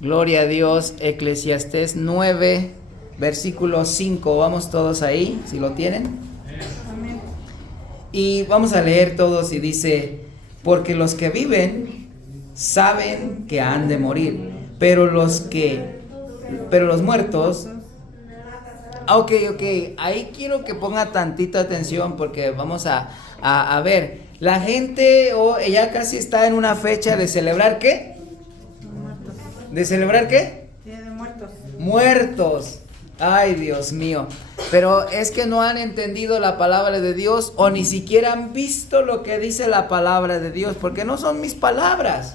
Gloria a Dios. Eclesiastés 9, versículo 5. Vamos todos ahí, si lo tienen. Amén. Y vamos a leer todos y dice: porque los que viven saben que han de morir, pero los muertos. Ok, ahí quiero que ponga tantita atención porque vamos a ver. La gente ya casi está en una fecha de celebrar ¿qué? Muertos. ¿De celebrar qué? Día de muertos. Muertos. Ay, Dios mío. Pero es que no han entendido la palabra de Dios o ni siquiera han visto lo que dice la palabra de Dios, porque no son mis palabras.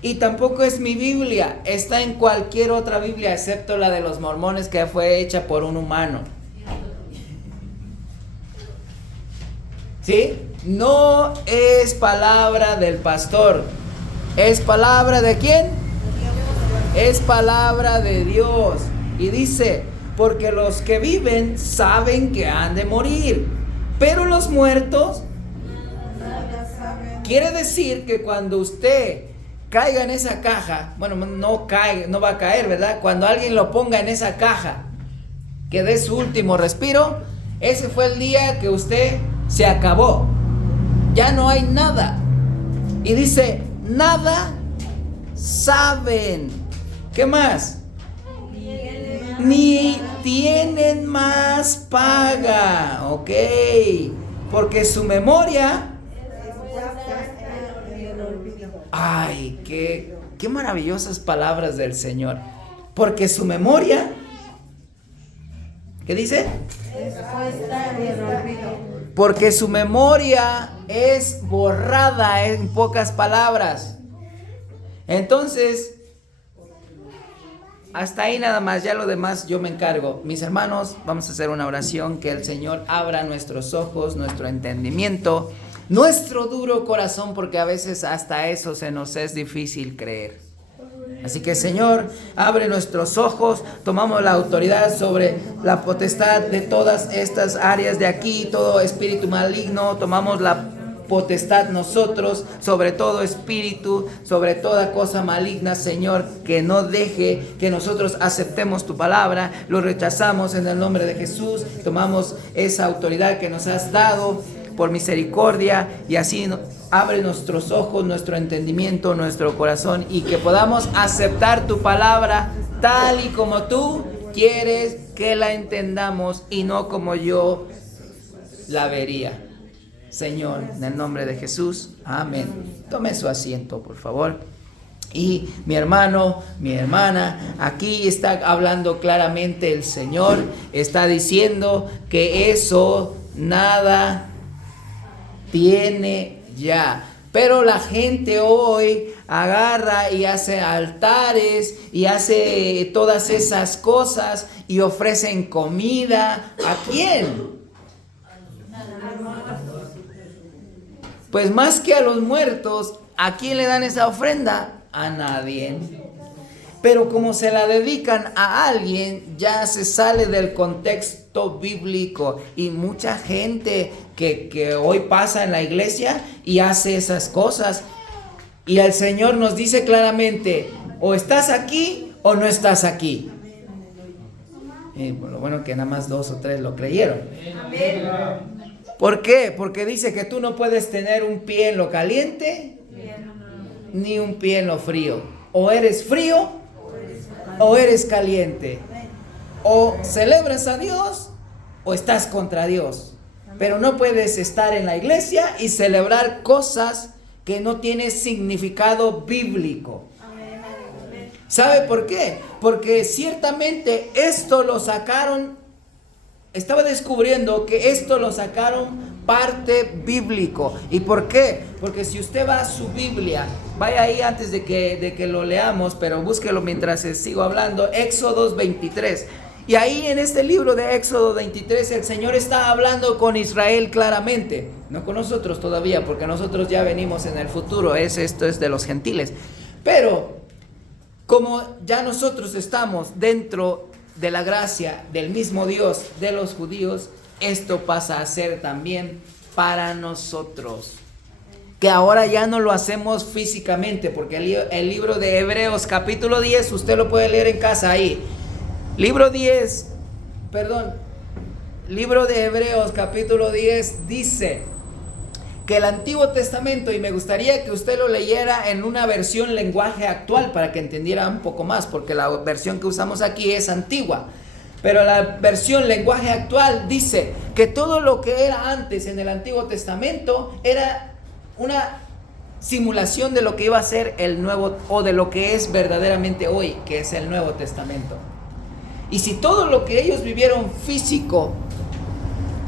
Y tampoco es mi Biblia, está en cualquier otra Biblia excepto la de los mormones que fue hecha por un humano. ¿Sí? No es palabra del pastor. ¿Es palabra de quién? Es palabra de Dios. Y dice: porque los que viven saben que han de morir, pero los muertos. Quiere decir que cuando usted caiga en esa caja, bueno, no va a caer, ¿verdad? Cuando alguien lo ponga en esa caja, que dé su último respiro, ese fue el día que usted se acabó. Ya no hay nada. Y dice: nada saben. ¿Qué más? Ni tienen más paga. Ok. Porque su memoria. Ay, qué maravillosas palabras del Señor. Porque su memoria. ¿Qué dice? Porque su memoria es borrada, en pocas palabras. Entonces, hasta ahí nada más, ya lo demás yo me encargo. Mis hermanos, vamos a hacer una oración, que el Señor abra nuestros ojos, nuestro entendimiento, nuestro duro corazón, porque a veces hasta eso se nos es difícil creer. Así que, Señor, abre nuestros ojos, tomamos la autoridad sobre la potestad de todas estas áreas de aquí, todo espíritu maligno, tomamos la potestad nosotros sobre todo espíritu, sobre toda cosa maligna, Señor, que no deje que nosotros aceptemos tu palabra, lo rechazamos en el nombre de Jesús, tomamos esa autoridad que nos has dado por misericordia, y así abre nuestros ojos, nuestro entendimiento, nuestro corazón, y que podamos aceptar tu palabra tal y como tú quieres que la entendamos y no como yo la vería. Señor, en el nombre de Jesús, amén. Tome su asiento, por favor. Y mi hermano, mi hermana, aquí está hablando claramente el Señor, está diciendo que eso nada tiene ya. Pero la gente hoy agarra y hace altares y hace todas esas cosas y ofrecen comida. ¿A quién? Pues más que a los muertos, ¿a quién le dan esa ofrenda? A nadie. Pero como se la dedican a alguien, ya se sale del contexto bíblico. Y mucha gente que hoy pasa en la iglesia y hace esas cosas. Y el Señor nos dice claramente: o estás aquí o no estás aquí. Lo bueno que nada más 2 o 3 lo creyeron. Amén. ¿Por qué? Porque dice que tú no puedes tener un pie en lo caliente ni un pie en lo frío. O eres frío o eres caliente. O celebras a Dios o estás contra Dios. Pero no puedes estar en la iglesia y celebrar cosas que no tienen significado bíblico. ¿Sabe por qué? Porque ciertamente esto lo sacaron. Estaba descubriendo que esto lo sacaron parte bíblico. ¿Y por qué? Porque si usted va a su Biblia, vaya ahí antes de que lo leamos, pero búsquelo mientras sigo hablando. Éxodo 23. Y ahí en este libro de Éxodo 23 el Señor está hablando con Israel claramente. No con nosotros todavía, porque nosotros ya venimos en el futuro. Esto es de los gentiles. Pero como ya nosotros estamos dentro de la gracia del mismo Dios de los judíos, esto pasa a ser también para nosotros. que ahora ya no lo hacemos físicamente, porque el libro de Hebreos capítulo 10, usted lo puede leer en casa ahí. Libro de Hebreos capítulo 10 dice que el Antiguo Testamento, y me gustaría que usted lo leyera en una versión lenguaje actual para que entendiera un poco más, porque la versión que usamos aquí es antigua. Pero la versión lenguaje actual dice que todo lo que era antes en el Antiguo Testamento era una simulación de lo que iba a ser el nuevo, o de lo que es verdaderamente hoy, que es el Nuevo Testamento. Y si todo lo que ellos vivieron físico,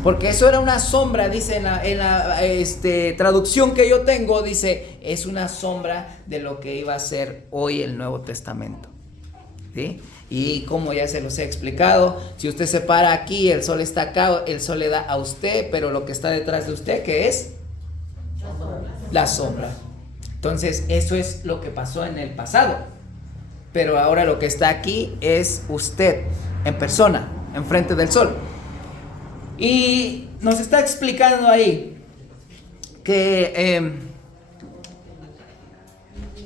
porque eso era una sombra, dice en la traducción que yo tengo, dice, es una sombra de lo que iba a ser hoy el Nuevo Testamento, ¿sí? Y como ya se los he explicado, si usted se para aquí, el sol está acá, el sol le da a usted, pero lo que está detrás de usted, ¿qué es? La sombra. Entonces, eso es lo que pasó en el pasado. Pero ahora lo que está aquí es usted, en persona, enfrente del sol. Y nos está explicando ahí que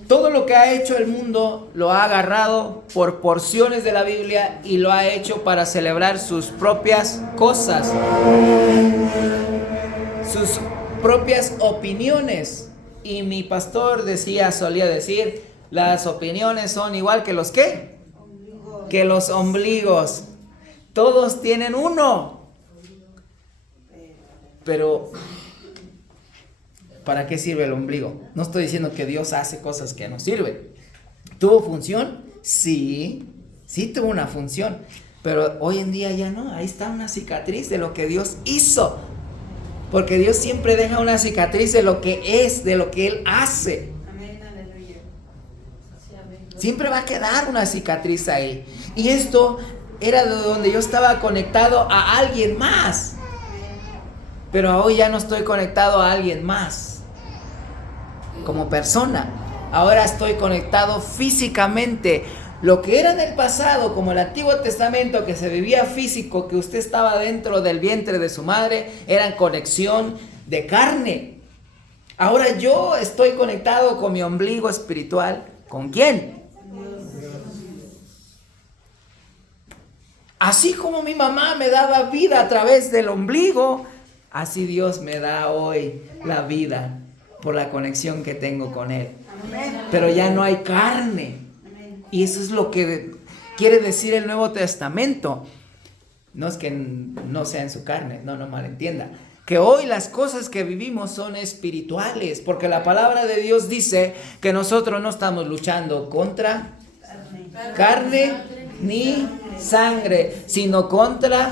todo lo que ha hecho el mundo lo ha agarrado por porciones de la Biblia y lo ha hecho para celebrar sus propias cosas, sus propias opiniones. Y mi pastor solía decir, las opiniones son igual que los ¿qué? Que los ombligos. Todos tienen uno. Pero ¿para qué sirve el ombligo? No estoy diciendo que Dios hace cosas que no sirven. ¿Tuvo función? Sí tuvo una función. Pero hoy en día ya no. Ahí está una cicatriz de lo que Dios hizo. Porque Dios siempre deja una cicatriz de lo que es, de lo que Él hace. Amén, aleluya. Siempre va a quedar una cicatriz ahí. Y esto era de donde yo estaba conectado a alguien más. Pero hoy ya no estoy conectado a alguien más como persona. Ahora estoy conectado físicamente. Lo que era en el pasado, como el Antiguo Testamento, que se vivía físico, que usted estaba dentro del vientre de su madre, era en conexión de carne. Ahora yo estoy conectado con mi ombligo espiritual. ¿Con quién? Así como mi mamá me daba vida a través del ombligo, así Dios me da hoy la vida por la conexión que tengo con Él. Pero ya no hay carne. Y eso es lo que quiere decir el Nuevo Testamento. No es que no sea en su carne, no malentienda. Que hoy las cosas que vivimos son espirituales, porque la palabra de Dios dice que nosotros no estamos luchando contra carne ni sangre, sino contra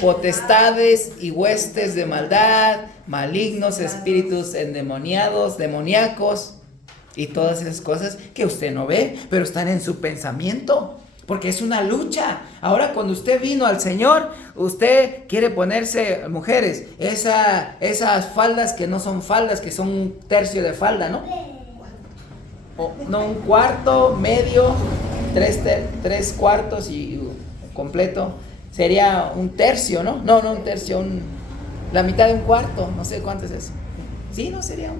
potestades y huestes de maldad, malignos espíritus endemoniados, demoníacos y todas esas cosas que usted no ve, pero están en su pensamiento, porque es una lucha. Ahora cuando usted vino al Señor, usted quiere ponerse, mujeres, esas faldas que no son faldas, que son un tercio de falda, ¿no? O, no, un cuarto, medio, tres cuartos y completo. Sería un tercio, ¿no? No un tercio, la mitad de un cuarto, no sé cuánto es eso. Sí, no sería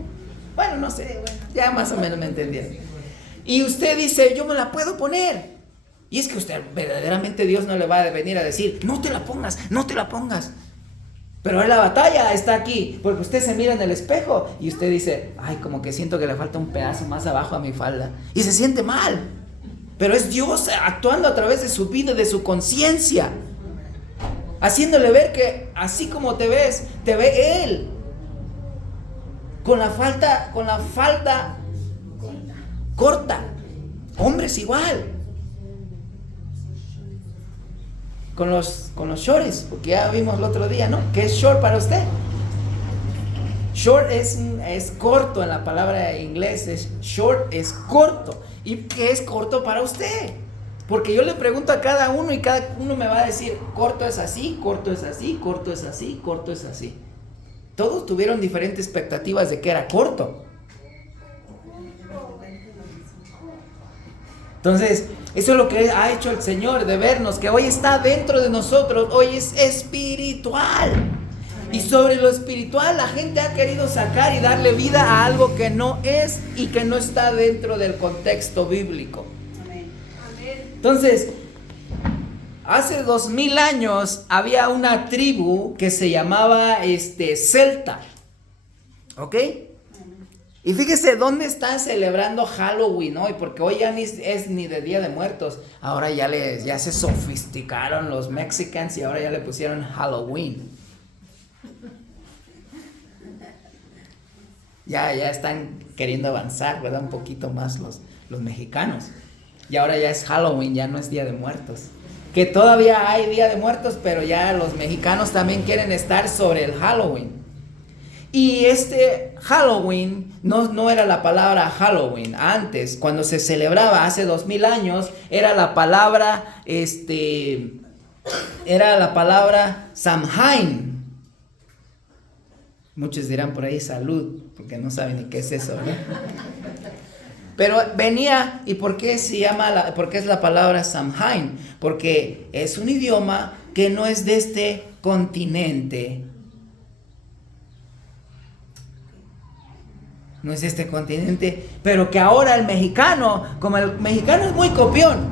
bueno, no sé, ya más o menos me entendieron. Y usted dice, yo me la puedo poner. Y es que usted, verdaderamente Dios no le va a venir a decir, no te la pongas. Pero la batalla está aquí, porque usted se mira en el espejo y usted dice, ay, como que siento que le falta un pedazo más abajo a mi falda. Y se siente mal. Pero es Dios actuando a través de su vida, de su conciencia. Haciéndole ver que así como te ves, te ve Él. Con la falda corta. Hombres igual. Con los shorts, porque ya vimos el otro día, ¿no? ¿Qué es short para usted? Short es corto, en la palabra inglés short es corto. ¿Y qué es corto para usted? Porque yo le pregunto a cada uno y cada uno me va a decir, corto es así, corto es así, corto es así, corto es así. Todos tuvieron diferentes expectativas de que era corto. Entonces, eso es lo que ha hecho el Señor, de vernos, que hoy está dentro de nosotros, hoy es espiritual. Y sobre lo espiritual, la gente ha querido sacar y darle vida a algo que no es y que no está dentro del contexto bíblico. Entonces, hace 2000 años había una tribu que se llamaba celta. ¿Ok? Y fíjese dónde están celebrando Halloween hoy, porque hoy ya ni es ni de Día de Muertos. Ahora ya se sofisticaron los mexicanos y ahora ya le pusieron Halloween. Ya están queriendo avanzar, ¿verdad? Un poquito más los mexicanos. Y ahora ya es Halloween, ya no es Día de Muertos. Que todavía hay Día de Muertos, pero ya los mexicanos también quieren estar sobre el Halloween. Y Halloween no era la palabra Halloween. Antes, cuando se celebraba hace 2000 años, era la palabra Samhain. Muchos dirán por ahí salud, porque no saben ni qué es eso, ¿no? Pero venía, ¿y por qué por qué es la palabra Samhain? Porque es un idioma que no es de este continente. No es de este continente, pero que ahora el mexicano, como el mexicano es muy copión.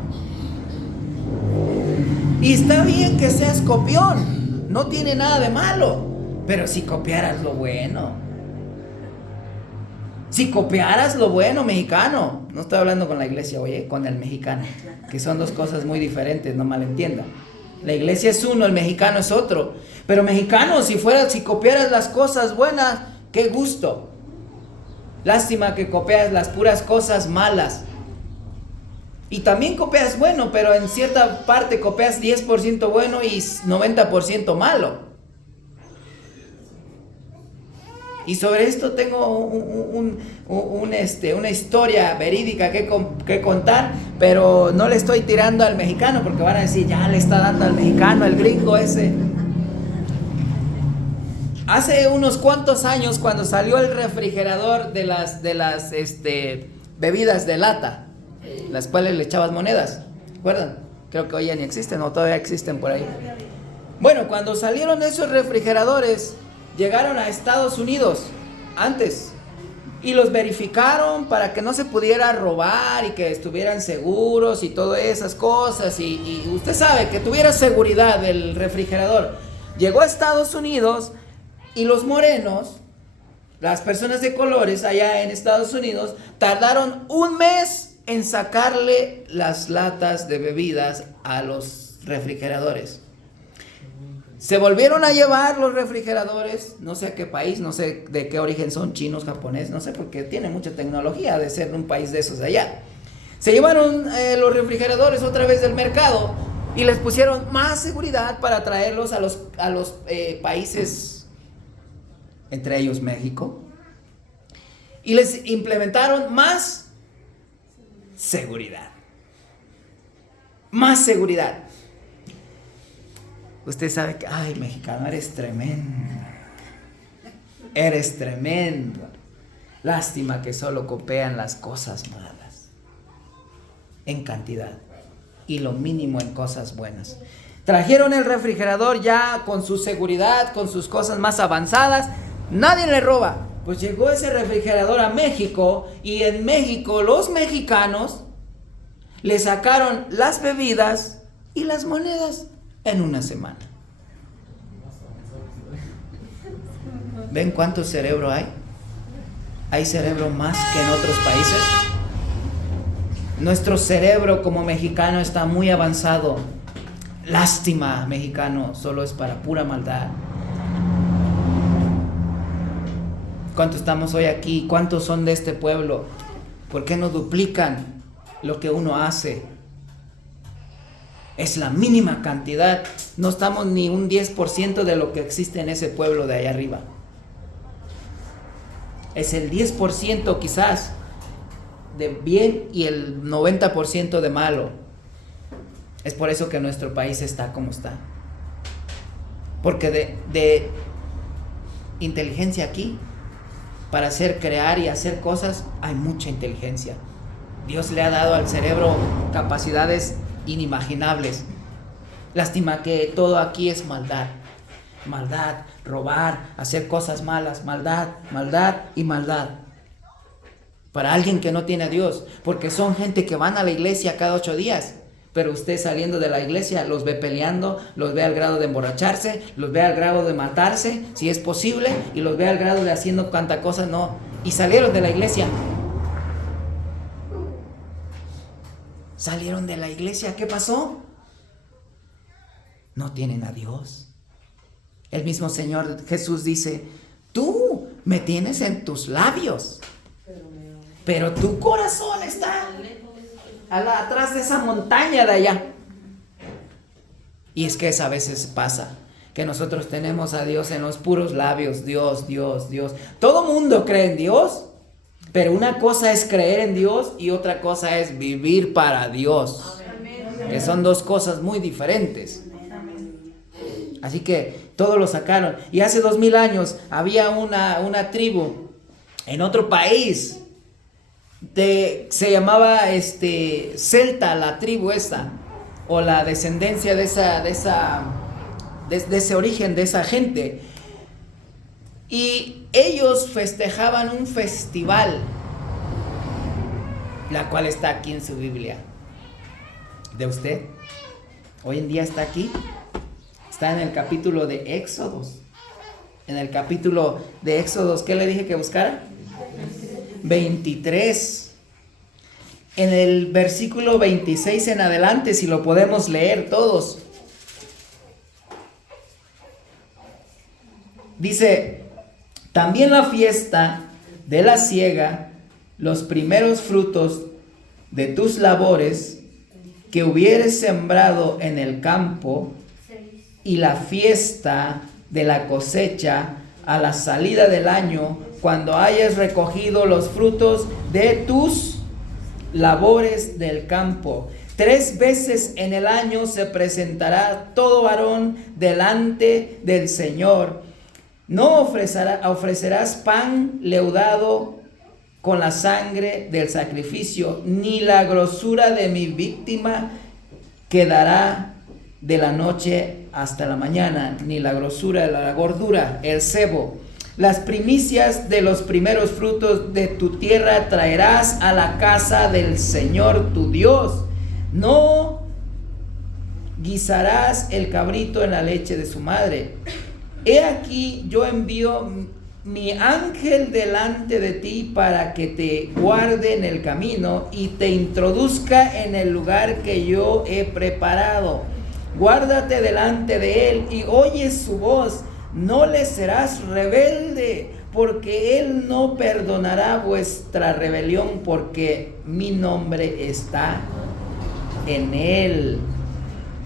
Y está bien que seas copión, no tiene nada de malo, pero si copiaras lo bueno. Si copiaras lo bueno, mexicano. No estoy hablando con la iglesia, oye, con el mexicano, que son dos cosas muy diferentes, no malentiendan. La iglesia es uno, el mexicano es otro. Pero mexicano, si copiaras las cosas buenas, qué gusto. Lástima que copias las puras cosas malas. Y también copias bueno, pero en cierta parte copias 10% bueno y 90% malo. Y sobre esto tengo una historia verídica que contar, pero no le estoy tirando al mexicano porque van a decir, ya le está dando al mexicano, el gringo ese. Hace unos cuantos años, cuando salió el refrigerador de las bebidas de lata, las cuales le echabas monedas, ¿recuerdan? Creo que hoy ya ni existen, o todavía existen por ahí. Bueno, cuando salieron esos refrigeradores, llegaron a Estados Unidos antes y los verificaron para que no se pudiera robar y que estuvieran seguros y todas esas cosas, y usted sabe, que tuviera seguridad el refrigerador. Llegó a Estados Unidos y los morenos, las personas de colores allá en Estados Unidos, tardaron un mes en sacarle las latas de bebidas a los refrigeradores. Se volvieron a llevar los refrigeradores, no sé a qué país, no sé de qué origen son, chinos, japoneses, no sé, porque tiene mucha tecnología de ser un país de esos allá. Se llevaron los refrigeradores otra vez del mercado y les pusieron más seguridad para traerlos a los países, entre ellos México, y les implementaron más seguridad. Más seguridad. Usted sabe que, ay, mexicano, eres tremendo. Eres tremendo. Lástima que solo copian las cosas malas en cantidad y lo mínimo en cosas buenas. Trajeron el refrigerador ya con su seguridad, con sus cosas más avanzadas. Nadie le roba. Pues llegó ese refrigerador a México y en México los mexicanos le sacaron las bebidas y las monedas en una semana. ¿Ven cuánto cerebro hay? ¿Hay cerebro más que en otros países? Nuestro cerebro como mexicano está muy avanzado. Lástima, mexicano, solo es para pura maldad. ¿Cuántos estamos hoy aquí? ¿Cuántos son de este pueblo? ¿Por qué no duplican lo que uno hace? Es la mínima cantidad. No estamos ni un 10% de lo que existe en ese pueblo de allá arriba. Es el 10% quizás de bien y el 90% de malo. Es por eso que nuestro país está como está. Porque de inteligencia aquí, para crear y hacer cosas, hay mucha inteligencia. Dios le ha dado al cerebro capacidades inimaginables. Lástima que todo aquí es maldad. Maldad, robar, hacer cosas malas, maldad, maldad y maldad. Para alguien que no tiene a Dios, porque son gente que van a la iglesia cada 8 días, pero usted saliendo de la iglesia los ve peleando, los ve al grado de emborracharse, los ve al grado de matarse, si es posible, y los ve al grado de haciendo cuanta cosa no, y salieron de la iglesia. Salieron de la iglesia, ¿qué pasó? No tienen a Dios. El mismo Señor Jesús dice, tú me tienes en tus labios, pero tu corazón está atrás de esa montaña de allá. Y es que a veces pasa, que nosotros tenemos a Dios en los puros labios, Dios, Dios, Dios. Todo mundo cree en Dios, pero una cosa es creer en Dios y otra cosa es vivir para Dios. Que son dos cosas muy diferentes. Así que todos lo sacaron. Y hace 2000 años había una tribu en otro país. Se llamaba celta, la tribu esta. O la descendencia de ese origen, de esa gente. Y ellos festejaban un festival. La cual está aquí en su Biblia. ¿De usted? Hoy en día está aquí. Está en el capítulo de Éxodos. En el capítulo de Éxodos, ¿qué le dije que buscara? 23. En el versículo 26 en adelante, si lo podemos leer todos. Dice, también la fiesta de la siega, los primeros frutos de tus labores que hubieres sembrado en el campo, y la fiesta de la cosecha a la salida del año, cuando hayas recogido los frutos de tus labores del campo. 3 veces en el año se presentará todo varón delante del Señor. No ofrecerás pan leudado con la sangre del sacrificio, ni la grosura de mi víctima quedará de la noche hasta la mañana, ni la grosura de la gordura, el sebo. Las primicias de los primeros frutos de tu tierra traerás a la casa del Señor tu Dios. No guisarás el cabrito en la leche de su madre. He aquí yo envío mi ángel delante de ti para que te guarde en el camino y te introduzca en el lugar que yo he preparado. Guárdate delante de él y oye su voz. No le serás rebelde, porque él no perdonará vuestra rebelión, porque mi nombre está en él.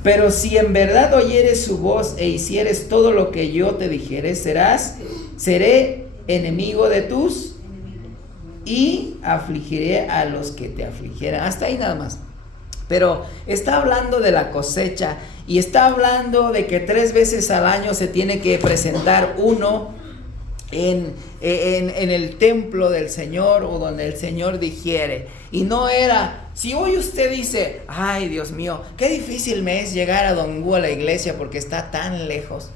Pero si en verdad oyeres su voz e hicieres todo lo que yo te dijere, seré enemigo de tus y afligiré a los que te afligieran. Hasta ahí nada más. Pero está hablando de la cosecha y está hablando de que 3 veces al año se tiene que presentar uno en el templo del Señor o donde el Señor dijere. Y no era, si hoy usted dice, ay Dios mío, qué difícil me es llegar a Dongú a la iglesia porque está tan lejos.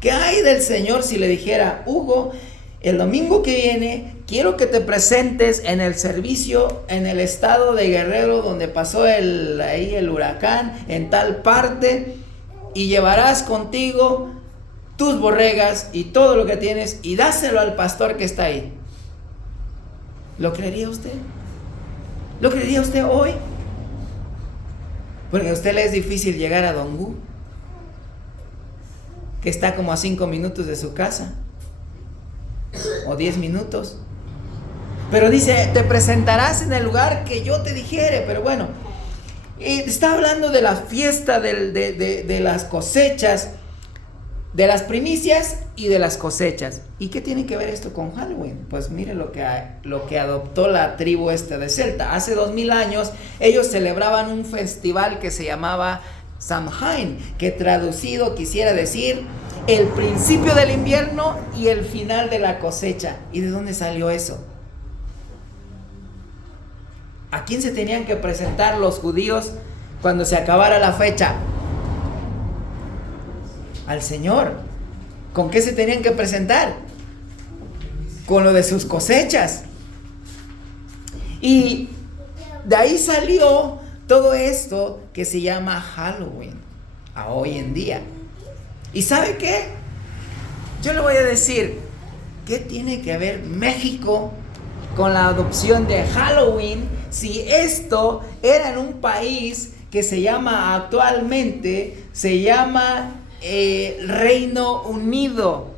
¿Qué hay del Señor si le dijera, Hugo, el domingo que viene quiero que te presentes en el servicio en el estado de Guerrero donde pasó el huracán, en tal parte, y llevarás contigo tus borregas y todo lo que tienes y dáselo al pastor que está ahí? ¿Lo creería usted? ¿Lo creería usted hoy? Porque a usted le es difícil llegar a Dongú, que está como a 5 minutos de su casa, o 10 minutos. Pero dice, te presentarás en el lugar que yo te dijere. Pero bueno, está hablando de la fiesta de las cosechas, de las primicias y de las cosechas. ¿Y qué tiene que ver esto con Halloween? Pues mire lo que adoptó la tribu de Celta. Hace 2000 años ellos celebraban un festival que se llamaba Samhain, que traducido quisiera decir el principio del invierno y el final de la cosecha. ¿Y de dónde salió eso? ¿A quién se tenían que presentar los judíos cuando se acabara la fecha? Al Señor. ¿Con qué se tenían que presentar? Con lo de sus cosechas. Y de ahí salió todo esto que se llama Halloween a hoy en día. ¿Y sabe qué? Yo le voy a decir, ¿qué tiene que ver México con la adopción de Halloween si esto era en un país que se llama actualmente, se llama Reino Unido?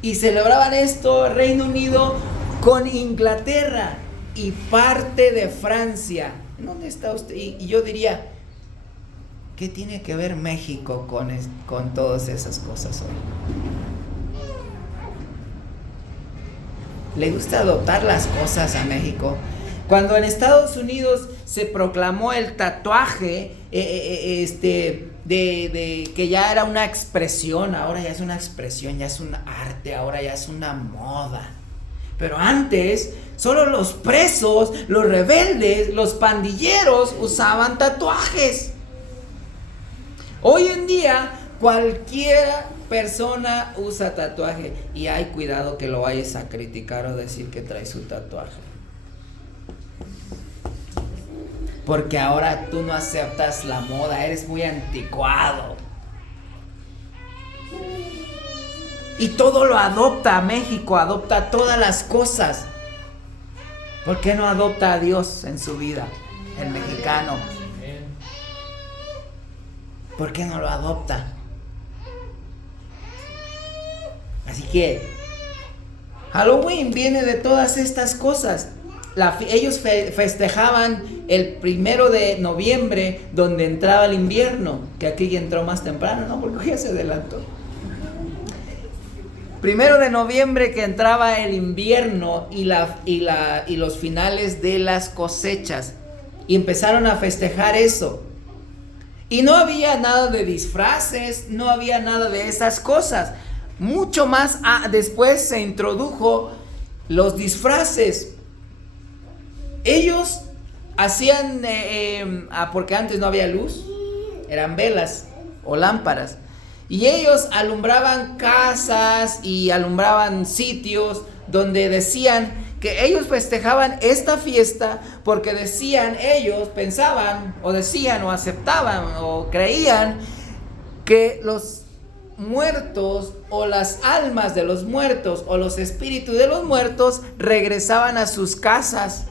Y celebraban esto, Reino Unido, con Inglaterra y parte de Francia. ¿Dónde está usted? Y yo diría, ¿qué tiene que ver México con todas esas cosas hoy? ¿Le gusta adoptar las cosas a México? Cuando en Estados Unidos se proclamó el tatuaje, de que ya era una expresión, ahora ya es una expresión, ya es un arte, ahora ya es una moda. Pero antes, solo los presos, los rebeldes, los pandilleros usaban tatuajes. Hoy en día, cualquier persona usa tatuaje. Y hay cuidado que lo vayas a criticar o decir que trae su tatuaje. Porque ahora tú no aceptas la moda, eres muy anticuado. Y todo lo adopta México, adopta todas las cosas. ¿Por qué no adopta a Dios en su vida, el mexicano? ¿Por qué no lo adopta? Así que Halloween viene de todas estas cosas. Ellos festejaban el 1 de noviembre, donde entraba el invierno, que aquí entró más temprano, ¿no? Porque ya se adelantó. 1 de noviembre, que entraba el invierno y los finales de las cosechas. Y empezaron a festejar eso. Y no había nada de disfraces, no había nada de esas cosas. Mucho más después se introdujo los disfraces. Ellos hacían, porque antes no había luz, eran velas o lámparas. Y ellos alumbraban casas y alumbraban sitios donde decían que ellos festejaban esta fiesta porque pensaban o decían o aceptaban o creían que los muertos o las almas de los muertos o los espíritus de los muertos regresaban a sus casas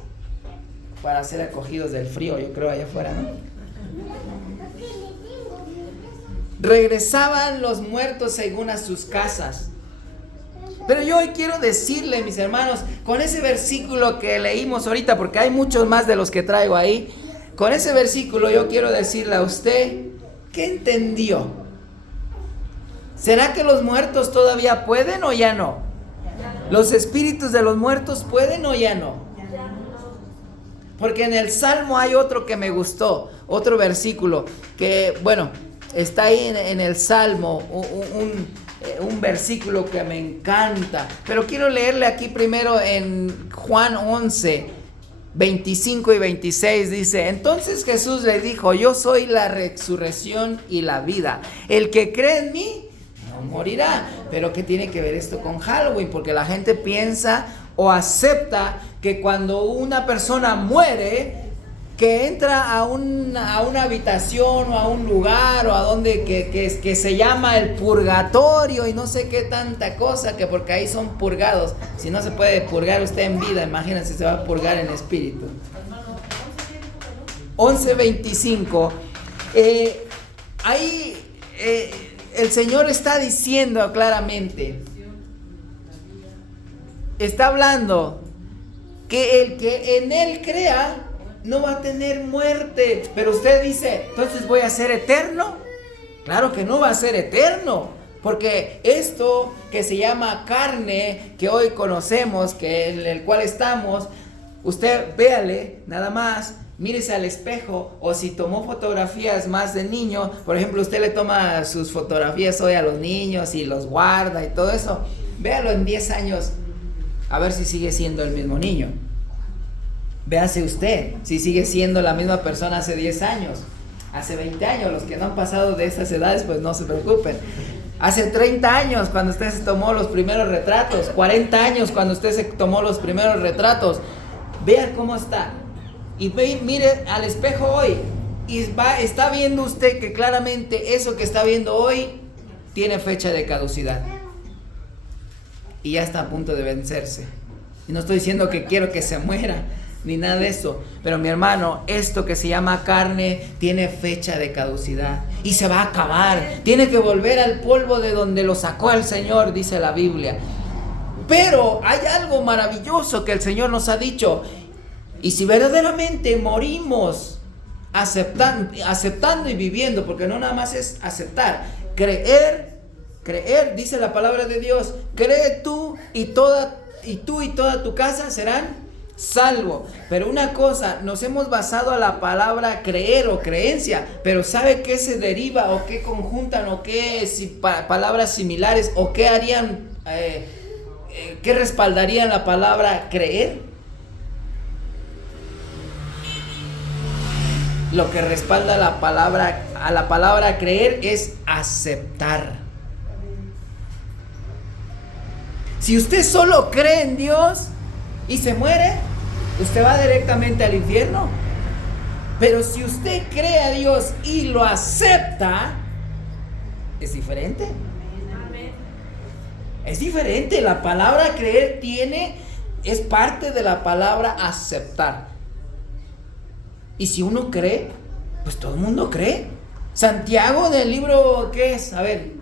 para ser acogidos del frío, yo creo, allá afuera, ¿no? Regresaban los muertos según a sus casas. Pero yo hoy quiero decirle, mis hermanos, con ese versículo que leímos ahorita, porque hay muchos más de los que traigo ahí, con ese versículo yo quiero decirle a usted, ¿qué entendió? ¿Será que los muertos todavía pueden o ya no? ¿Los espíritus de los muertos pueden o ya no? Porque en el Salmo hay otro que me gustó, otro versículo, que bueno, está ahí en el Salmo, un versículo que me encanta. Pero quiero leerle aquí primero en Juan 11, 25 y 26, dice: entonces Jesús le dijo, yo soy la resurrección y la vida. El que cree en mí no morirá. Pero ¿qué tiene que ver esto con Halloween? Porque la gente piensa o acepta que cuando una persona muere, que entra a una habitación o a un lugar o a donde que se llama el purgatorio y no sé qué tanta cosa, que porque ahí son purgados. Si no se puede purgar usted en vida, imagínense, se va a purgar en espíritu. 11:25. Ahí el Señor está diciendo claramente, está hablando que el que en Él crea no va a tener muerte. Pero usted dice, entonces voy a ser eterno. Claro que no va a ser eterno, porque esto que se llama carne, que hoy conocemos, que en el cual estamos, usted véale nada más, mírese al espejo, o si tomó fotografías más de niño, por ejemplo, usted le toma sus fotografías hoy a los niños y los guarda y todo eso, véalo en 10 años, a ver si sigue siendo el mismo niño. Véase usted si sigue siendo la misma persona hace 10 años, hace 20 años. Los que no han pasado de estas edades, pues no se preocupen. Hace 30 años cuando usted se tomó los primeros retratos, 40 años cuando usted se tomó los primeros retratos. Vea cómo está. Y mire al espejo hoy. Y está viendo usted que claramente eso que está viendo hoy tiene fecha de caducidad. Y ya está a punto de vencerse. Y no estoy diciendo que quiero que se muera, ni nada de eso. Pero mi hermano, esto que se llama carne tiene fecha de caducidad. Y se va a acabar. Tiene que volver al polvo de donde lo sacó el Señor, dice la Biblia. Pero hay algo maravilloso que el Señor nos ha dicho. Y si verdaderamente morimos aceptando y viviendo, porque no nada más es aceptar, creer, dice la palabra de Dios, cree tú y toda tu casa serán salvos. Pero una cosa, nos hemos basado a la palabra creer o creencia, pero ¿sabe qué se deriva o qué conjuntan o qué palabras similares o qué harían, qué respaldarían la palabra creer? Lo que respalda a la palabra creer es aceptar. Si usted solo cree en Dios y se muere, usted va directamente al infierno. Pero si usted cree a Dios y lo acepta, es diferente. Es diferente. La palabra creer es parte de la palabra aceptar. Y si uno cree, pues todo el mundo cree. Santiago del libro, ¿qué es? A ver,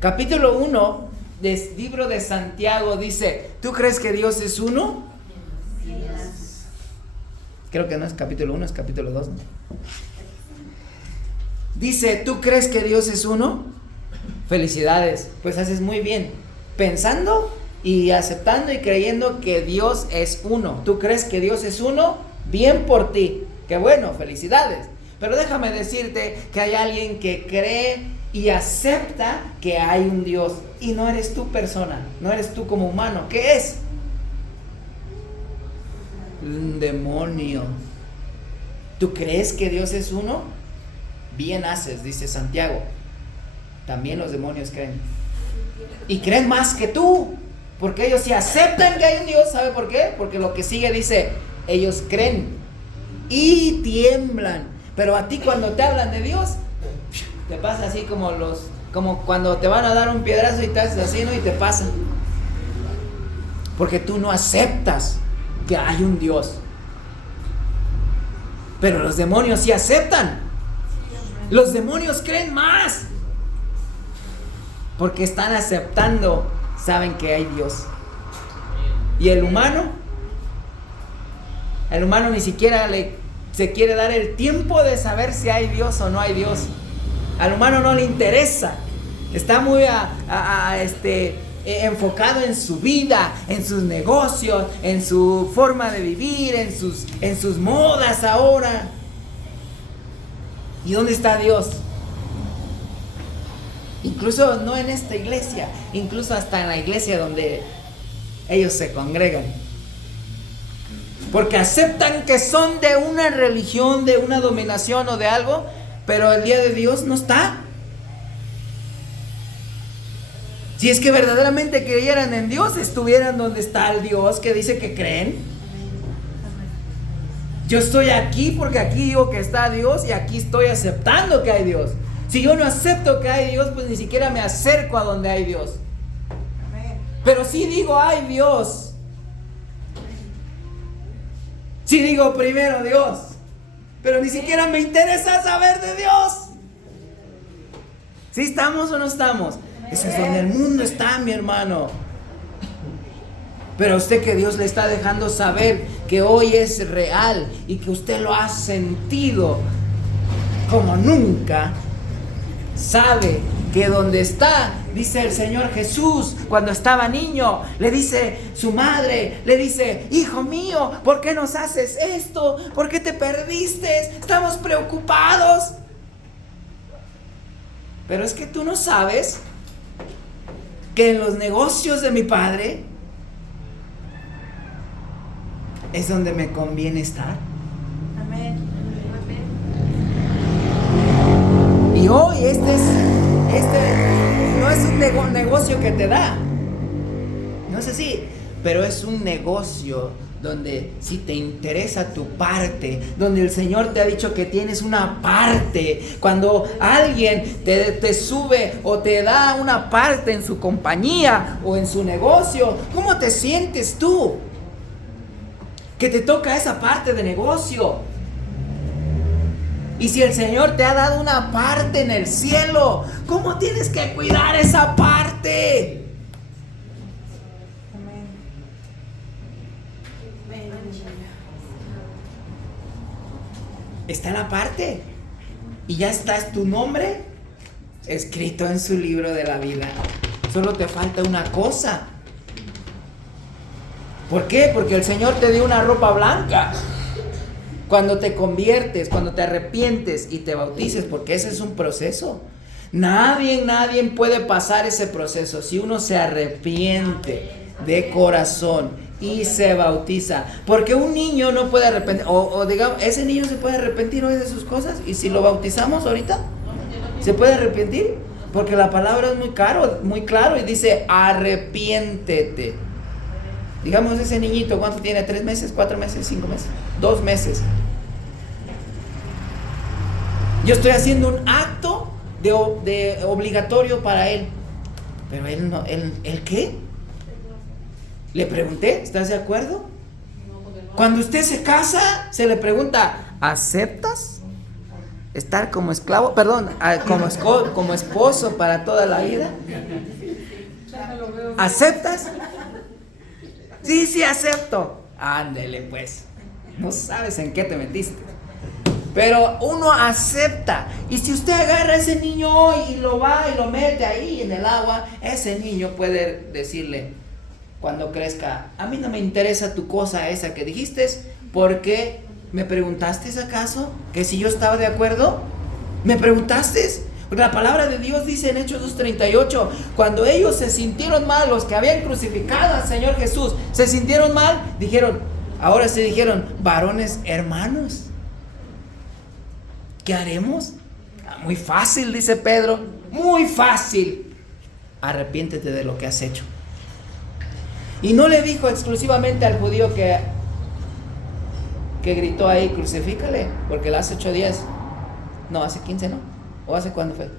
capítulo 1 del libro de Santiago dice, ¿tú crees que Dios es uno? Creo que no es capítulo 1, es capítulo 2, ¿no? Dice, ¿tú crees que Dios es uno? Felicidades, pues haces muy bien. Pensando y aceptando y creyendo que Dios es uno. ¿Tú crees que Dios es uno? Bien por ti, qué bueno, felicidades. Pero déjame decirte que hay alguien que cree y acepta que hay un Dios. Y no eres tú persona, no eres tú como humano. ¿Qué es? Un demonio. ¿Tú crees que Dios es uno? Bien haces, dice Santiago. También los demonios creen. Y creen más que tú. Porque ellos sí aceptan que hay un Dios. ¿Sabe por qué? Porque lo que sigue dice, ellos creen y tiemblan. Pero a ti cuando te hablan de Dios, te pasa así como cuando te van a dar un piedrazo y te haces así, ¿no? Y te pasa. Porque tú no aceptas que hay un Dios. Pero los demonios sí aceptan. Los demonios creen más. Porque están aceptando, saben que hay Dios. Y el humano ni siquiera se quiere dar el tiempo de saber si hay Dios o no hay Dios. Al humano no le interesa. Está muy enfocado en su vida, en sus negocios, en su forma de vivir, en sus modas ahora. ¿Y dónde está Dios? Incluso no en esta iglesia, incluso hasta en la iglesia donde ellos se congregan. Porque aceptan que son de una religión, de una dominación o de algo, pero el día de Dios no está. Si es que verdaderamente creyeran en Dios, estuvieran donde está el Dios que dice que creen. Yo estoy aquí porque aquí digo que está Dios y aquí estoy aceptando que hay Dios. Si yo no acepto que hay Dios, pues ni siquiera me acerco a donde hay Dios. Pero si digo hay Dios, si digo primero Dios, pero ni siquiera me interesa saber de Dios. ¿Sí estamos o no estamos? Eso es donde el mundo está, mi hermano. Pero a usted que Dios le está dejando saber que hoy es real y que usted lo ha sentido como nunca, sabe que donde está, dice el Señor Jesús, cuando estaba niño, le dice su madre, le dice, hijo mío, ¿por qué nos haces esto? ¿Por qué te perdiste? Estamos preocupados. Pero es que tú no sabes que en los negocios de mi padre es donde me conviene estar. Amén. Y hoy este es Este no es un negocio que te da. No es así. Pero es un negocio donde si te interesa tu parte, donde el Señor te ha dicho que tienes una parte, cuando alguien te sube o te da una parte en su compañía o en su negocio, ¿cómo te sientes tú? Que te toca esa parte de negocio. Y si el Señor te ha dado una parte en el cielo, ¿cómo tienes que cuidar esa parte? Está la parte y ya está tu nombre escrito en su libro de la vida. Solo te falta una cosa. ¿Por qué? Porque el Señor te dio una ropa blanca cuando te conviertes, cuando te arrepientes y te bautices, porque ese es un proceso. Nadie puede pasar ese proceso si uno se arrepiente de corazón y se bautiza, porque un niño no puede arrepentir, o digamos, ese niño se puede arrepentir hoy de sus cosas, y si lo bautizamos ahorita, ¿se puede arrepentir? Porque la palabra es muy claro y dice arrepiéntete. Digamos, ese niñito, ¿cuánto tiene? 3 meses, 4 meses, 5 meses, 2 meses. Yo estoy haciendo un acto de obligatorio para él, pero él no, ¿él qué? Le pregunté, ¿estás de acuerdo? Cuando usted se casa, se le pregunta, ¿aceptas estar como esclavo? Perdón, como esposo para toda la vida. ¿Aceptas? Sí, acepto. Ándele pues, no sabes en qué te metiste. Pero uno acepta. Y si usted agarra a ese niño hoy y lo va y lo mete ahí en el agua, ese niño puede decirle, cuando crezca, a mí no me interesa tu cosa esa que dijiste, porque me preguntaste acaso que si yo estaba de acuerdo, me preguntaste, porque la palabra de Dios dice en Hechos 2:38, cuando ellos se sintieron mal, los que habían crucificado al Señor Jesús, se sintieron mal, ahora se dijeron, varones hermanos, ¿qué haremos? Muy fácil, dice Pedro, muy fácil, arrepiéntete de lo que has hecho. Y no le dijo exclusivamente al judío que gritó ahí, crucifícale, porque lo hace 8 días. No, hace 15, ¿no? ¿O hace cuándo fue?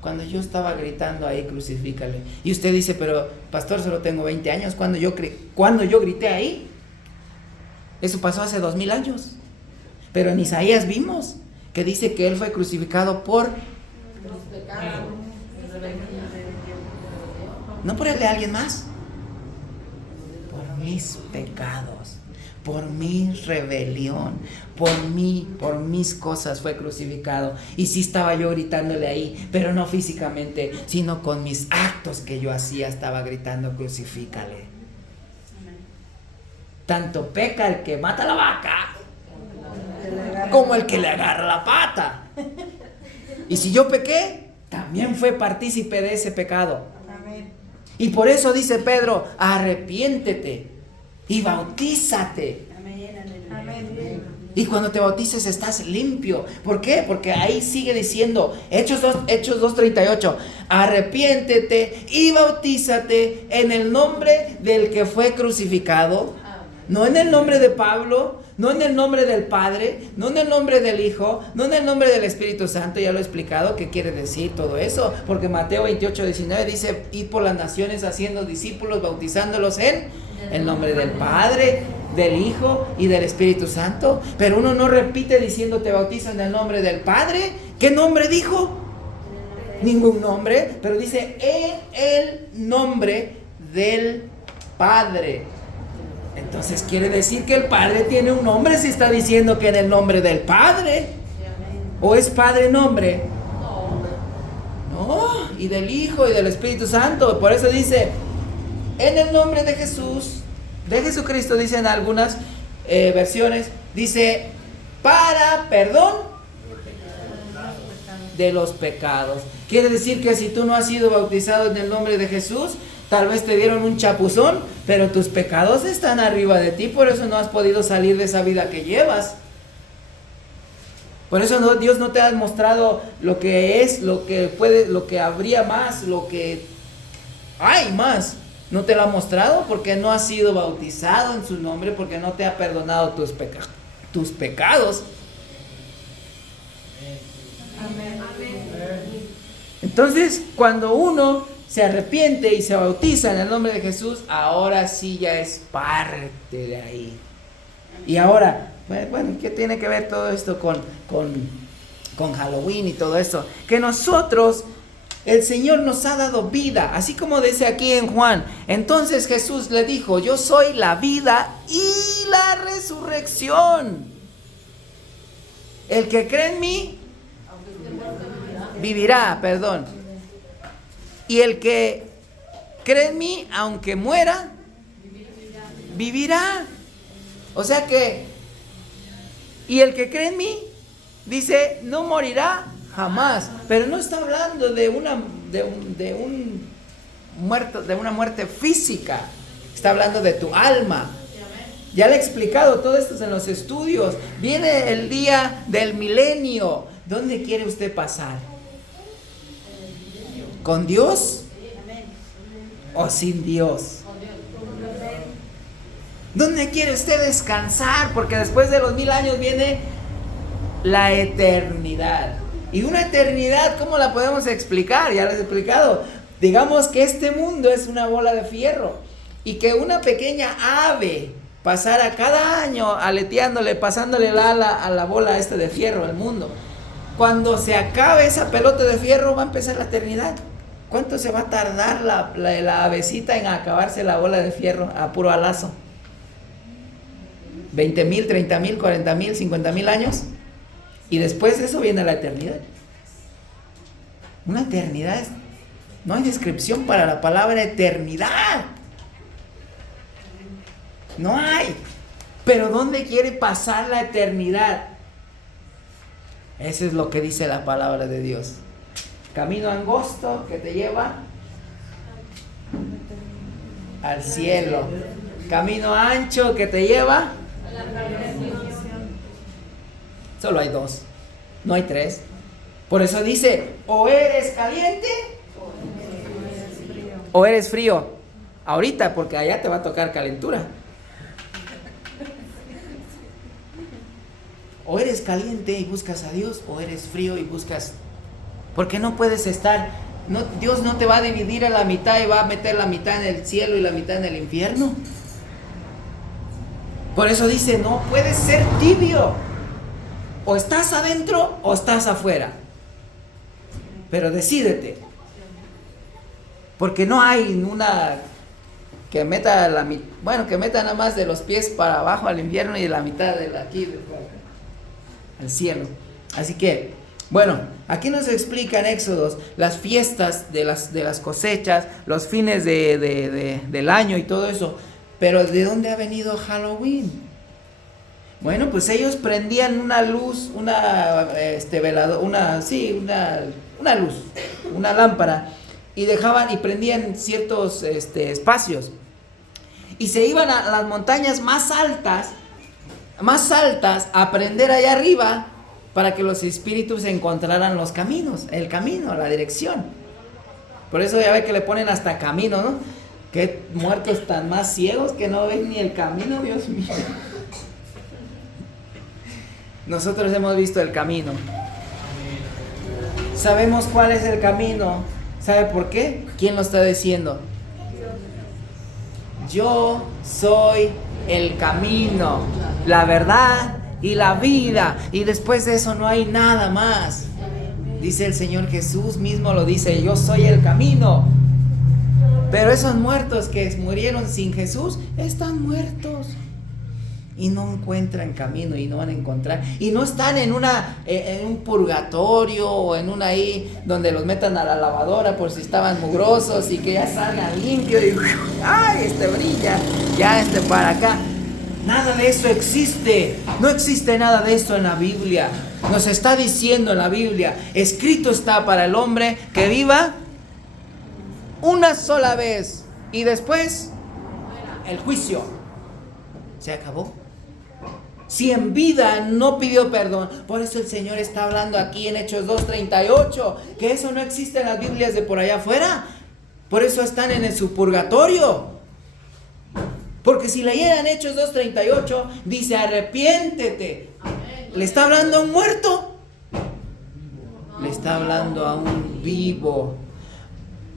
Cuando yo estaba gritando ahí, crucifícale. Y usted dice, pero pastor, solo tengo 20 años. ¿Cuándo yo grité ahí? Eso pasó hace 2000 años. Pero en Isaías vimos que dice que él fue crucificado por los pecados. No por el de alguien más, por mis pecados, por mi rebelión, por mis cosas fue crucificado. Y sí estaba yo gritándole ahí, pero no físicamente, sino con mis actos que yo hacía, estaba gritando, crucifícale. Tanto peca el que mata la vaca, como el que le agarra la pata. Y si yo pequé, también fue partícipe de ese pecado. Y por eso dice Pedro, arrepiéntete y bautízate. Amén. Y cuando te bautices estás limpio. ¿Por qué? Porque ahí sigue diciendo, Hechos 2:38, arrepiéntete y bautízate en el nombre del que fue crucificado. No en el nombre de Pablo, no en el nombre del Padre, no en el nombre del Hijo, no en el nombre del Espíritu Santo. Ya lo he explicado qué quiere decir todo eso, porque Mateo 28:19 dice, id por las naciones haciendo discípulos, bautizándolos en el nombre del Padre, del Hijo y del Espíritu Santo. Pero uno no repite diciendo, te bautizo en el nombre del Padre. ¿Qué nombre dijo? Ningún nombre, pero dice en el nombre del Padre. Entonces quiere decir que el Padre tiene un nombre, si está diciendo que en el nombre del Padre. ¿O es Padre nombre? No, y del Hijo y del Espíritu Santo. Por eso dice, en el nombre de Jesús, de Jesucristo, dicen algunas versiones, dice, para perdón de los pecados. Quiere decir que si tú no has sido bautizado en el nombre de Jesús, tal vez te dieron un chapuzón, pero tus pecados están arriba de ti, por eso no has podido salir de esa vida que llevas. Por eso Dios no te ha mostrado lo que es, lo que puede, lo que habría más, lo que hay más. No te lo ha mostrado porque no has sido bautizado en su nombre, porque no te ha perdonado tus pecados. Amén. Entonces, cuando uno se arrepiente y se bautiza en el nombre de Jesús, ahora sí ya es parte de ahí. Y ahora, bueno, ¿qué tiene que ver todo esto con Halloween y todo eso? Que nosotros, el Señor nos ha dado vida, así como dice aquí en Juan. Entonces Jesús le dijo, yo soy la vida y la resurrección. El que cree en mí, vivirá, perdón. Y el que cree en mí, aunque muera, vivirá. O sea que, y el que cree en mí, dice, no morirá jamás. Pero no está hablando de una muerte física. Está hablando de tu alma. Ya le he explicado todo esto en los estudios. Viene el día del milenio. ¿Dónde quiere usted pasar? ¿Con Dios? ¿O sin Dios? ¿Dónde quiere usted descansar? Porque después de los 1000 años viene la eternidad. Y una eternidad, ¿cómo la podemos explicar? Ya les he explicado. Digamos que este mundo es una bola de fierro. Y que una pequeña ave pasara cada año aleteándole, pasándole el ala a la bola de fierro al mundo. Cuando se acabe esa pelota de fierro va a empezar la eternidad. ¿Cuánto se va a tardar la avecita en acabarse la bola de fierro a puro alazo? ¿20,000, 30,000, 40,000, 50,000 años? Y después de eso viene la eternidad. Una eternidad, no hay descripción para la palabra eternidad. No hay. Pero ¿dónde quiere pasar la eternidad? Eso es lo que dice la palabra de Dios. Camino angosto que te lleva al cielo. Camino ancho que te lleva. Solo hay dos, no hay tres. Por eso dice, o eres caliente o eres frío. Ahorita, porque allá te va a tocar calentura. O eres caliente y buscas a Dios, o eres frío y buscas. Porque no puedes estar, Dios no te va a dividir a la mitad y va a meter la mitad en el cielo y la mitad en el infierno. Por eso dice, no puedes ser tibio. O estás adentro o estás afuera. Pero decídete. Porque no hay una que meta que meta nada más de los pies para abajo al infierno y de la mitad de aquí al cielo. Así que, bueno, aquí nos explica en Éxodos las fiestas de las cosechas, los fines del año y todo eso. Pero ¿de dónde ha venido Halloween? Bueno, pues ellos prendían una luz, una luz, una lámpara, y dejaban y prendían ciertos espacios. Y se iban a las montañas más altas a prender allá arriba para que los espíritus encontraran los caminos, el camino, la dirección. Por eso ya ve que le ponen hasta camino, ¿no? Qué muertos tan más ciegos que no ven ni el camino, Dios mío. Nosotros hemos visto el camino. Sabemos cuál es el camino. ¿Sabe por qué? ¿Quién lo está diciendo? Yo soy el camino, la verdad y la vida. Y después de eso no hay nada más. Dice el Señor Jesús mismo, lo dice, yo soy el camino. Pero esos muertos que murieron sin Jesús, están muertos. Y no encuentran camino y no van a encontrar. Y no están en un purgatorio o en una ahí donde los metan a la lavadora por si estaban mugrosos y que ya salgan limpio y ¡ay! Brilla, ya para acá. Nada de eso existe. No existe nada de eso en la Biblia. Nos está diciendo en la Biblia, escrito está para el hombre que viva una sola vez y después el juicio. Se acabó. Si en vida no pidió perdón. Por eso el Señor está hablando aquí en Hechos 2:38, que eso no existe en las Biblias de por allá afuera. Por eso están en su purgatorio. Porque si leyeran Hechos 2:38, dice arrepiéntete. ¿Le está hablando a un muerto? Le está hablando a un vivo.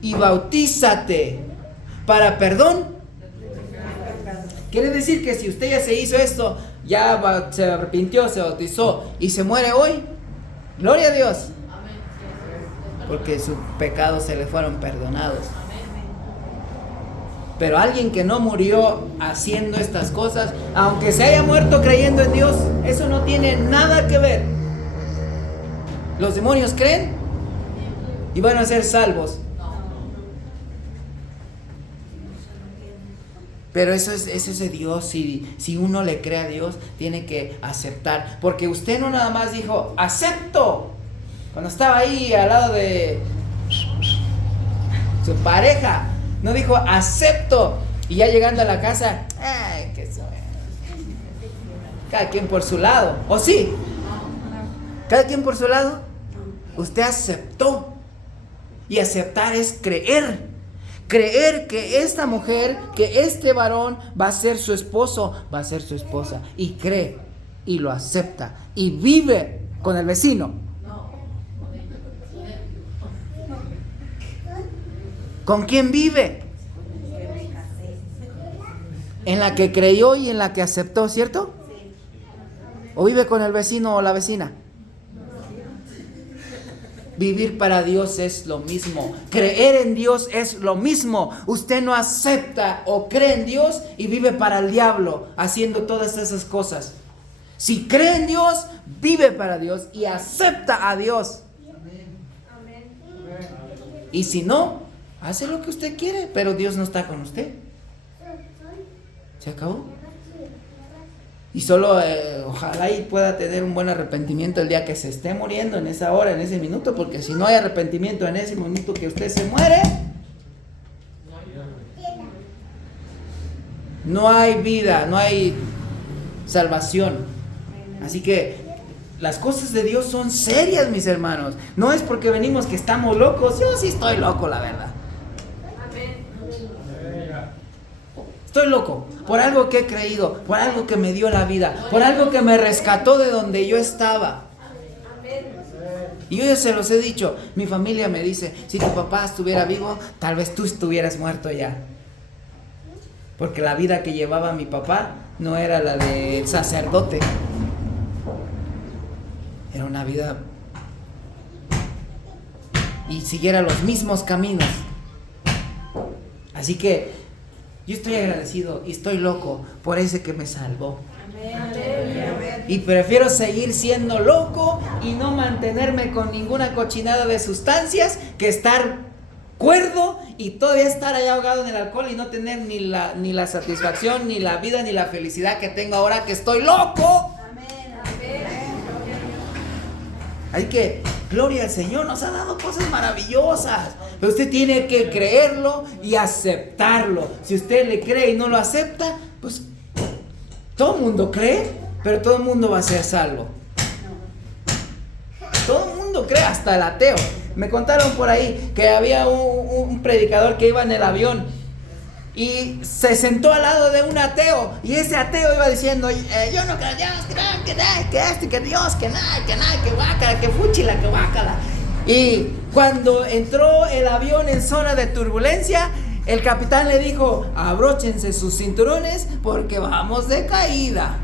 Y bautízate para perdón. Quiere decir que si usted ya se hizo esto, ya se arrepintió, se bautizó y se muere hoy, gloria a Dios, porque sus pecados se le fueron perdonados. Pero alguien que no murió haciendo estas cosas, aunque se haya muerto creyendo en Dios, eso no tiene nada que ver. Los demonios creen y van a ser salvos. Pero eso es de Dios. Si uno le cree a Dios, tiene que aceptar. Porque usted no nada más dijo, acepto. Cuando estaba ahí al lado de su pareja, no dijo, acepto. Y ya llegando a la casa, ay, que eso. Cada quien por su lado. ¿O sí? Cada quien por su lado. Usted aceptó. Y aceptar es creer. Creer que esta mujer, que este varón va a ser su esposo, va a ser su esposa. Y cree, y lo acepta, y vive con el vecino. ¿Con quién vive? En la que creyó y en la que aceptó, ¿cierto? ¿O vive con el vecino o la vecina? Vivir para Dios es lo mismo. Creer en Dios es lo mismo. Usted no acepta o cree en Dios y vive para el diablo haciendo todas esas cosas. Si cree en Dios, vive para Dios y acepta a Dios. Y si no, hace lo que usted quiere, pero Dios no está con usted. ¿Se acabó? Y solo ojalá y pueda tener un buen arrepentimiento el día que se esté muriendo, en esa hora, en ese minuto, porque si no hay arrepentimiento en ese minuto que usted se muere, no hay vida, no hay salvación. Así que las cosas de Dios son serias, mis hermanos. No es porque venimos que estamos locos. Yo sí estoy loco, la verdad. Estoy loco por algo que he creído, por algo que me dio la vida, por algo que me rescató de donde yo estaba. Y yo ya se los he dicho, mi familia me dice, si tu papá estuviera vivo, tal vez tú estuvieras muerto ya. Porque la vida que llevaba mi papá no era la de sacerdote. Era una vida y siguiera los mismos caminos. Así que yo estoy agradecido y estoy loco por ese que me salvó. Y prefiero seguir siendo loco y no mantenerme con ninguna cochinada de sustancias que estar cuerdo y todavía estar allá ahogado en el alcohol y no tener ni la satisfacción, ni la vida, ni la felicidad que tengo ahora que estoy loco. Hay que, gloria al Señor, nos ha dado cosas maravillosas. Pero usted tiene que creerlo y aceptarlo. Si usted le cree y no lo acepta, pues todo el mundo cree, pero todo el mundo va a ser salvo. Todo el mundo cree, hasta el ateo. Me contaron por ahí que había un predicador que iba en el avión y se sentó al lado de un ateo, y ese ateo iba diciendo, yo no creo que Dios, que nada, que guácala, que fúchila, que guácala. Y cuando entró el avión en zona de turbulencia, el capitán le dijo, abróchense sus cinturones porque vamos de caída.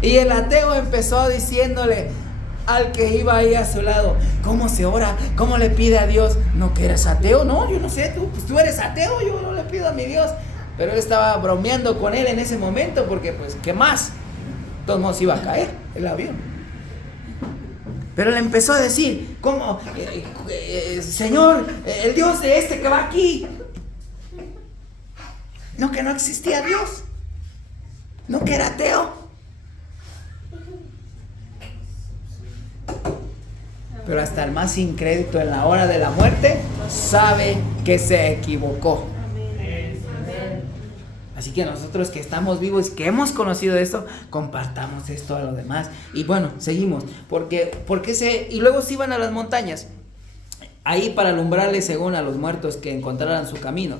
Y el ateo empezó diciéndole al que iba ahí a su lado, ¿cómo se ora? ¿Cómo le pide a Dios? ¿No que eres ateo? No, yo no sé, tú eres ateo, yo no le pido a mi Dios. Pero él estaba bromeando con él en ese momento porque pues, ¿qué más? De todos modos iba a caer el avión. Pero le empezó a decir, ¿cómo? Señor, el Dios de este que va aquí. No, que no existía Dios. No, que era ateo. Pero hasta el más incrédulo en la hora de la muerte sabe que se equivocó. Así que nosotros que estamos vivos, que hemos conocido esto, compartamos esto a los demás. Y bueno, seguimos. Y luego se iban a las montañas, ahí para alumbrarles según a los muertos que encontraran su camino.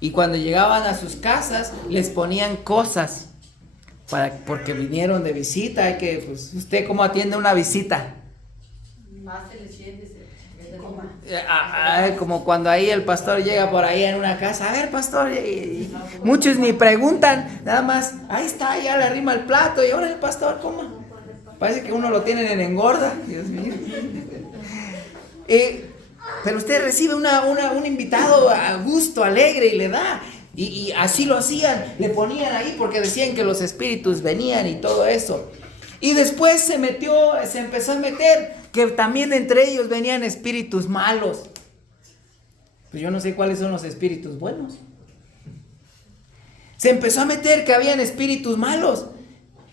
Y cuando llegaban a sus casas, les ponían cosas, porque vinieron de visita. Pues, ¿usted cómo atiende una visita? Como cuando ahí el pastor llega por ahí en una casa, a ver, pastor, y muchos ni preguntan, nada más, ahí está, ya le arrima el plato y ahora el pastor coma. Parece que uno lo tienen en engorda, Dios mío. Pero usted recibe un invitado a gusto, alegre, y le da. Y así lo hacían, le ponían ahí porque decían que los espíritus venían y todo eso. Y después se empezó a meter que también entre ellos venían espíritus malos. Pues yo no sé cuáles son los espíritus buenos. Se empezó a meter que habían espíritus malos.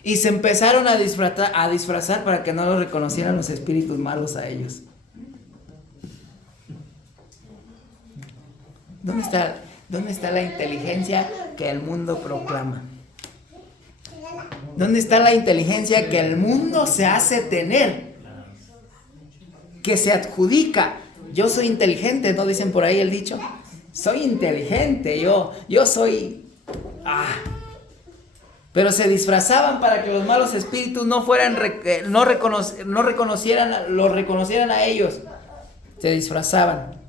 Y se empezaron a disfrazar para que no los reconocieran los espíritus malos a ellos. ¿Dónde está la inteligencia que el mundo proclama? ¿Dónde está la inteligencia que el mundo se hace tener? Que se adjudica. Yo soy inteligente, ¿no dicen por ahí el dicho? Soy inteligente, yo soy... Pero se disfrazaban para que los malos espíritus no reconocieran a ellos. Se disfrazaban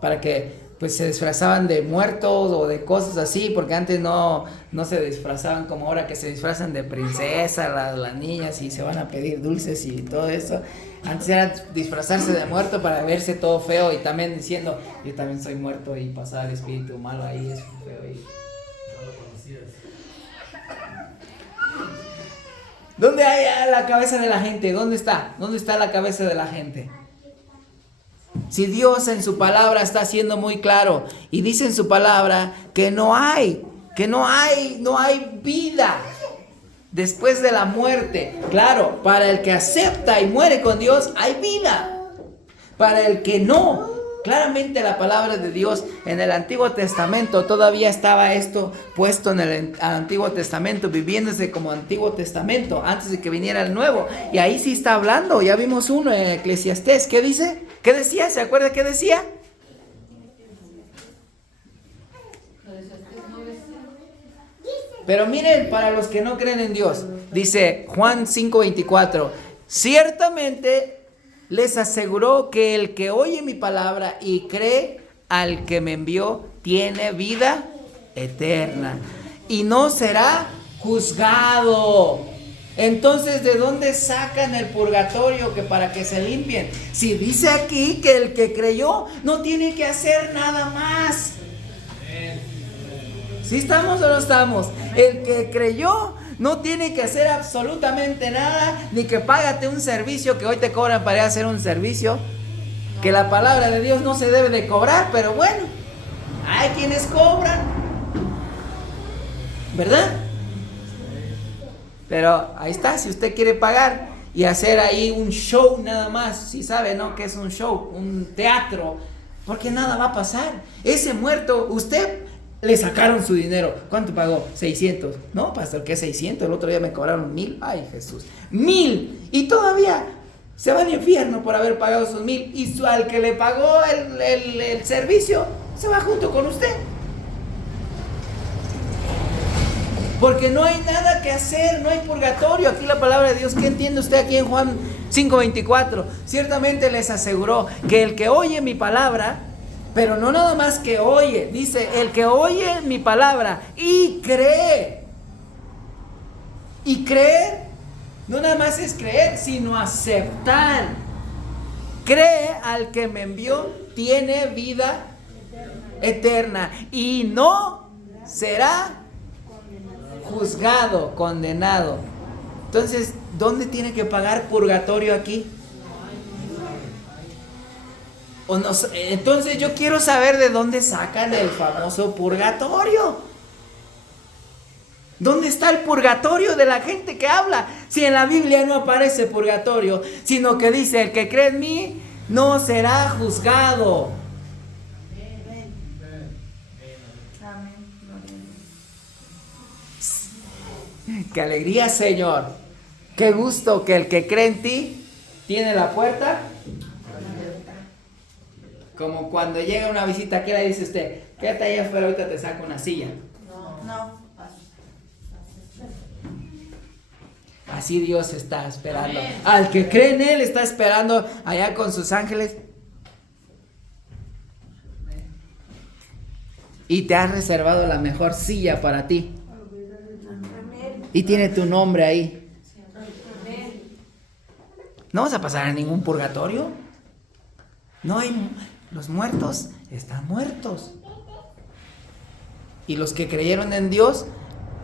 para que pues se disfrazaban de muertos o de cosas así, porque antes no se disfrazaban como ahora que se disfrazan de princesa las niñas y se van a pedir dulces y todo eso. Antes era disfrazarse de muerto para verse todo feo y también diciendo, yo también soy muerto, y pasar el espíritu malo ahí es feo. ¿Dónde hay la cabeza de la gente? ¿Dónde está? ¿Dónde está la cabeza de la gente? Si Dios en su palabra está siendo muy claro y dice en su palabra que no hay vida después de la muerte. Claro, para el que acepta y muere con Dios hay vida. Para el que no, claramente la palabra de Dios en el Antiguo Testamento todavía estaba esto puesto en el Antiguo Testamento, viviéndose como Antiguo Testamento antes de que viniera el Nuevo. Y ahí sí está hablando, ya vimos uno en Eclesiastés. ¿Qué dice? ¿Qué decía? ¿Se acuerda qué decía? Pero miren, para los que no creen en Dios, dice Juan 5:24, ciertamente les aseguró que el que oye mi palabra y cree al que me envió tiene vida eterna y no será juzgado. Entonces, ¿de dónde sacan el purgatorio que para que se limpien? Si dice aquí que el que creyó no tiene que hacer nada más. ¿Sí estamos o no estamos? El que creyó no tiene que hacer absolutamente nada, ni que págate un servicio que hoy te cobran para ir a hacer un servicio, que la palabra de Dios no se debe de cobrar, pero bueno, hay quienes cobran, ¿verdad? Pero ahí está, si usted quiere pagar y hacer ahí un show nada más, si sabe, ¿no? Que es un show, un teatro, porque nada va a pasar. Ese muerto, usted le sacaron su dinero. ¿Cuánto pagó? 600. No, pastor, ¿qué 600? El otro día me cobraron 1000. Ay, Jesús. 1000. Y todavía se va al infierno por haber pagado esos 1000. Y al que le pagó el servicio se va junto con usted. Porque no hay nada que hacer, no hay purgatorio. Aquí la palabra de Dios, ¿qué entiende usted aquí en Juan 5:24? Ciertamente les aseguró que el que oye mi palabra, pero no nada más que oye, dice, el que oye mi palabra y cree. Y creer, no nada más es creer, sino aceptar. Cree al que me envió, tiene vida eterna y no será juzgado, condenado. Entonces, ¿dónde tiene que pagar purgatorio aquí? Entonces yo quiero saber de dónde sacan el famoso purgatorio. ¿Dónde está el purgatorio de la gente que habla? Si en la Biblia no aparece purgatorio, sino que dice, el que cree en mí no será juzgado. Qué alegría, Señor. Qué gusto que el que cree en ti tiene la puerta. Como cuando llega una visita, ¿qué le dice usted? Quédate ahí afuera, ahorita te saco una silla. No. Así Dios está esperando. Al que cree en Él está esperando allá con sus ángeles. Y te ha reservado la mejor silla para ti. Y tiene tu nombre ahí. No vas a pasar a ningún purgatorio. No hay... Los muertos están muertos. Y los que creyeron en Dios,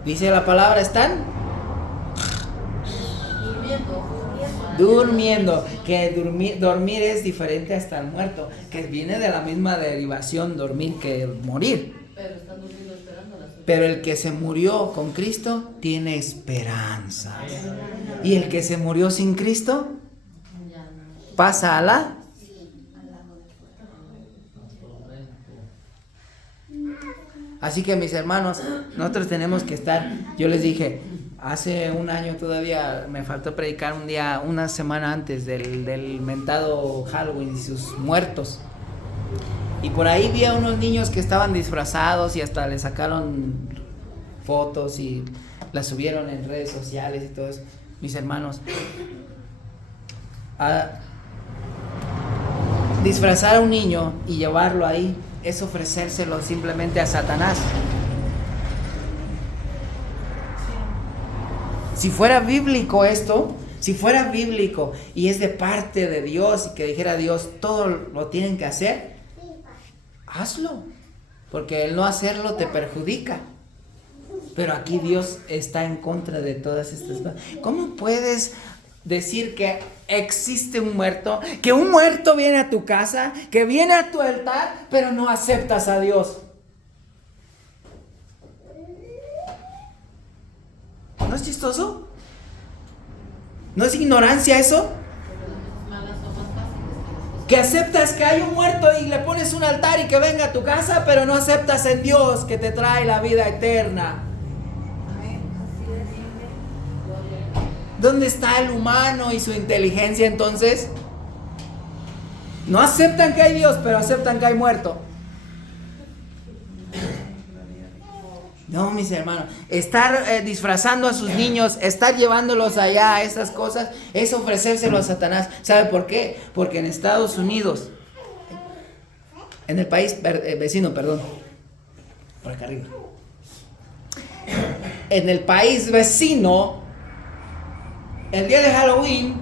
dice la palabra, están durmiendo. Que dormir es diferente a estar muerto. Que viene de la misma derivación dormir que morir. Pero están durmiendo esperando la suya. Pero el que se murió con Cristo tiene esperanza. Y el que se murió sin Cristo pasa a la... Así que mis hermanos, nosotros tenemos que estar, yo les dije, hace un año todavía me faltó predicar un día, una semana antes del mentado Halloween y sus muertos. Y por ahí vi a unos niños que estaban disfrazados y hasta les sacaron fotos y las subieron en redes sociales y todo eso. Mis hermanos, disfrazar a un niño y llevarlo ahí es ofrecérselo simplemente a Satanás. Si fuera bíblico esto, si fuera bíblico y es de parte de Dios y que dijera Dios, todo lo tienen que hacer, hazlo, porque el no hacerlo te perjudica. Pero aquí Dios está en contra de todas estas cosas. ¿Cómo puedes decir que existe un muerto, que un muerto viene a tu casa, que viene a tu altar, pero no aceptas a Dios? ¿No es chistoso? ¿No es ignorancia eso? Que aceptas que hay un muerto y le pones un altar y que venga a tu casa, pero no aceptas en Dios que te trae la vida eterna. ¿Dónde está el humano y su inteligencia entonces? No aceptan que hay Dios, pero aceptan que hay muerto. No, mis hermanos, estar disfrazando a sus niños, estar llevándolos allá a esas cosas, es ofrecérselo a Satanás. ¿Sabe por qué? Porque en Estados Unidos, en el país vecino, perdón, por acá arriba, en el país vecino, el día de Halloween